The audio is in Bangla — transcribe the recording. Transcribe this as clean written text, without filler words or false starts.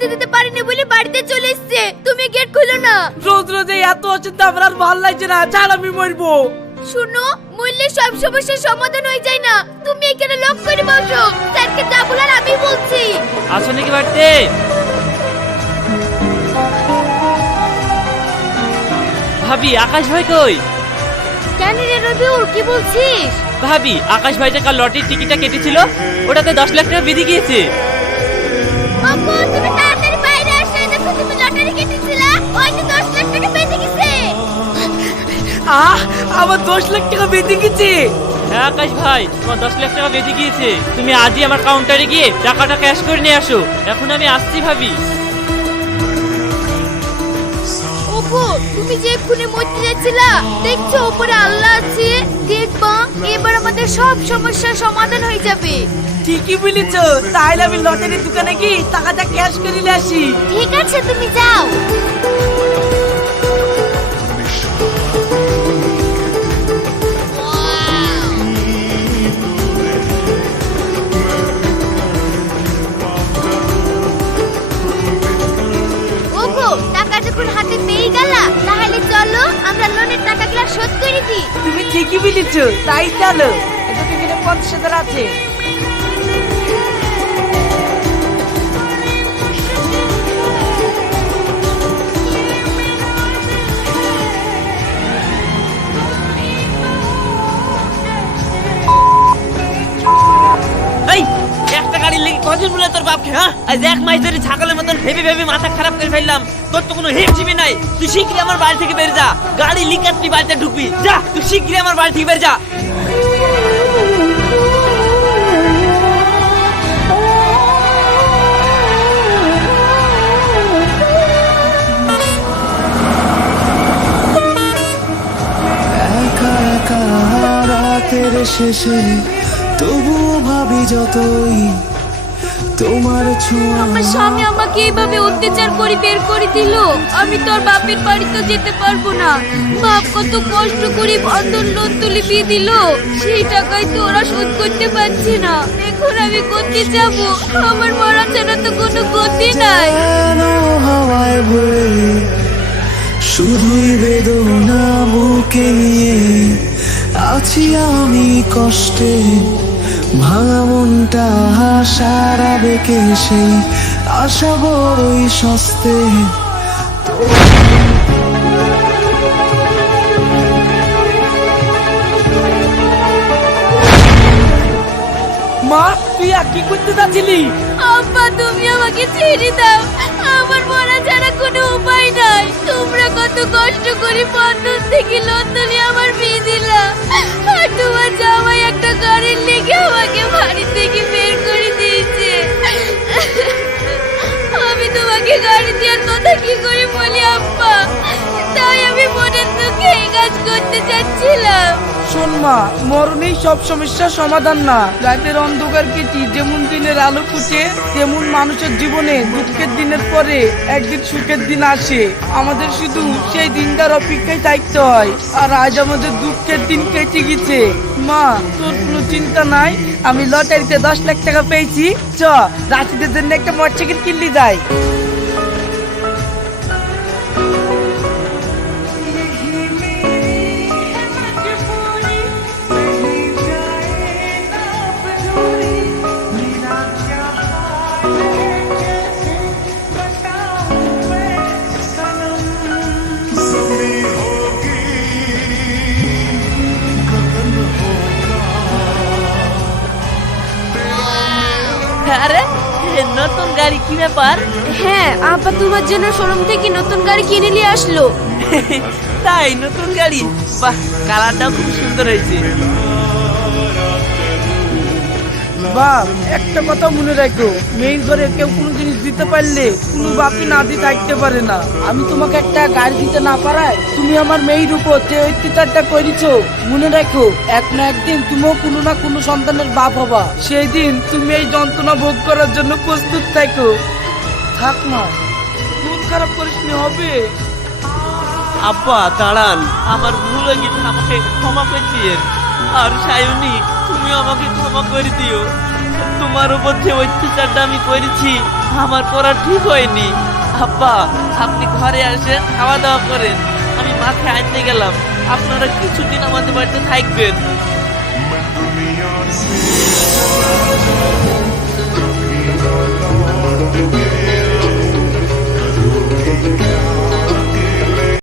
আসতে দিতে পারিনি বলে বাড়িতে চলে এসেছে। তুমি গেট খুলো না। রোজ রোজ এই এত অচিন্তা আমার আর ভালো লাগছে না, ছাড় আমি মরবো। শুনো, মূল্যে সব সমস্যার সমাধান হয়ে যায় না। তুমি এখানে লক করে বসো, স্যারকে যা বলার আমি বলছি। আসো নাকি বাড়িতে? ভাবি আকাশ ভাই কই? কেন রে রবিউল, কি বলছিস? ভাবি আকাশ ভাই যে কাল লটারির টিকিটটা কেটেছিল ওটাতে 10 লাখ টাকা বেরিয়ে গিয়েছে। আপু তুমি তাড়াতাড়ি বাইরে আসো, দেখো তুমি লটারি কেটেছিলা, ওইটা 10 লাখ টাকা বেঁচে গেছে। আমার 10 লাখ টাকা বেঁধে গেছে। হ্যাঁ আকাশ ভাই, তোমার 10 লাখ টাকা বেরিয়ে গিয়েছে। তুমি আজই আমার কাউন্টারে গিয়ে টাকাটা ক্যাশ করে নিয়ে আসো। এখন আমি আসছি ভাবি। আপু তুমি যে এক্ষুনি মরতে যাচ্ছিলা, দেখছো উপরে আল্লাহ আছে, দেখবা এবার আমাদের সব সমস্যার সমাধান হয়ে যাবে। ঠিকই বলেছো, তাহলে আমি লটারির দোকানে গিয়ে টাকাটা ক্যাশ করে নিয়ে আসি। ঠিক আছে তুমি যাও। ওগো, টাকা যখন হাতে পেয়ে গেলা, তাহলে চলো আমরা লোনের টাকাগুলো শোধ করে দিই। তুমি ঠিকই বলেছো, তাই চলো। এদিকে এখানে 50,000 আছে। এই একটা গাড়ির লেগে কজন বলে তোর বাপকে? হ্যাঁ আজ 1 মাস ধরে ছাগলের মতন ভেবে ভেবে মাথা খারাপ করে ফেললাম। তোর তো কোনো হিমশিমই নাই। তুই শিগগিরই আমার বাড়ি থেকে বের যা। গাড়ি লিকার তুই বাড়িতে ঢুকবি। যা তুই শিগগিরই আমার বাড়ি থেকে বের যা। একা একা রাতের শেষে তবুও ভাবি যতই তোমার ছোঁয়া। আমার স্বামী আমাকে এইভাবে অত্যাচার করে বের করে দিল। আমি তোর বাপের বাড়িতে যেতে পারবো না। বাপ কত কষ্ট করে বন্ধন লোন তুলে বিয়ে দিল, সেই টাকায় তো ওরা শোধ করতে পারছে না। এখন আমি কোথায় যাব? আমার মরা ছাড়া তো কোনো গতি নাই। কেন হাওয়ায় ভরে শুধুই বেদনা বুকে নিয়ে আছি আমি কষ্টে। ভাঙা মনটা সারা বেঁকে সেই আশা বড়ই সস্তে। মা, তুই আর কি করতে যাচ্ছিলি? আব্বা তুমি আমাকে ছেড়ে দাও, আমার মরা ছাড়া কোনো উপায় নাই। তোমরা কত কষ্ট করে বন্ধন থেকে লোন তুলে আমার বিয়ে দিলা, আর তোমার জামাই একটা গাড়ির লেগে আমাকে বাড়ি থেকে বের করে দিয়েছে। আমি তোমাকে গাড়ি দেওয়ার কথা কি করে বলি আব্বা? তাই আমি মনের দুঃখে এই কাজ করতে চাচ্ছিলাম। শোন মা, মরণেই সব সমস্যার সমাধান না। রাতের অন্ধকার কেটে যেমন দিনের আলো ফুটে, তেমন মানুষের জীবনে দুঃখের দিনের পরে একদিন সুখের দিন আসে। আমাদের শুধু সেই দিনটার অপেক্ষায় থাকতে হয়। আর আজ আমাদের দুঃখের দিন কেটে গেছে। মা, তোর কোনো চিন্তা নাই, আমি লটারিতে 10 লাখ টাকা পেয়েছি। চ রাশিদের জন্য একটা মোটরসাইকেল কিনলি যায়। আরে নতুন গাড়ি কি ব্যাপার? হ্যাঁ, আব্বা তোমার জন্য শোরুম থেকে নতুন গাড়ি কিনে নিয়ে আসলো। তাই নতুন গাড়ি? বাহ, কালারটাও খুব সুন্দর হয়েছে। বাপ, একটা কথা মনে রাখো, মেয়ের ঘরে কেউ কোনো জিনিস দিতে পারলে কোনো বাপই না দিয়ে থাকতে পারে না। আমি তোমাকে একটা গাড়ি দিতে না পারায় তুমি আমার মেয়ের উপর যে অত্যাচারটা করেছো, মনে রাখো এক না একদিন তুমিও কোনো না কোনো সন্তানের বাপ হবা। সেই দিন তুমি এই যন্ত্রণা ভোগ করার জন্য প্রস্তুত থাকো। থাক মা, মন খারাপ করিস নি, হবে। আব্বা দাঁড়ান, আমার ভুল হয়ে গেছে, আমাকে ক্ষমা করে দিয়েন। আর সায়নী, তুমি আমাকে ক্ষমা করে দিও। তোমার উপর যে অত্যাচারটা আমি করেছি আমার করা ঠিক হয়নি। আব্বা, আপনি ঘরে আসেন, খাওয়া দাওয়া করেন, আমি মাকে আনতে গেলাম। আপনারা কিছুদিন আমাদের বাড়িতে থাকবেন।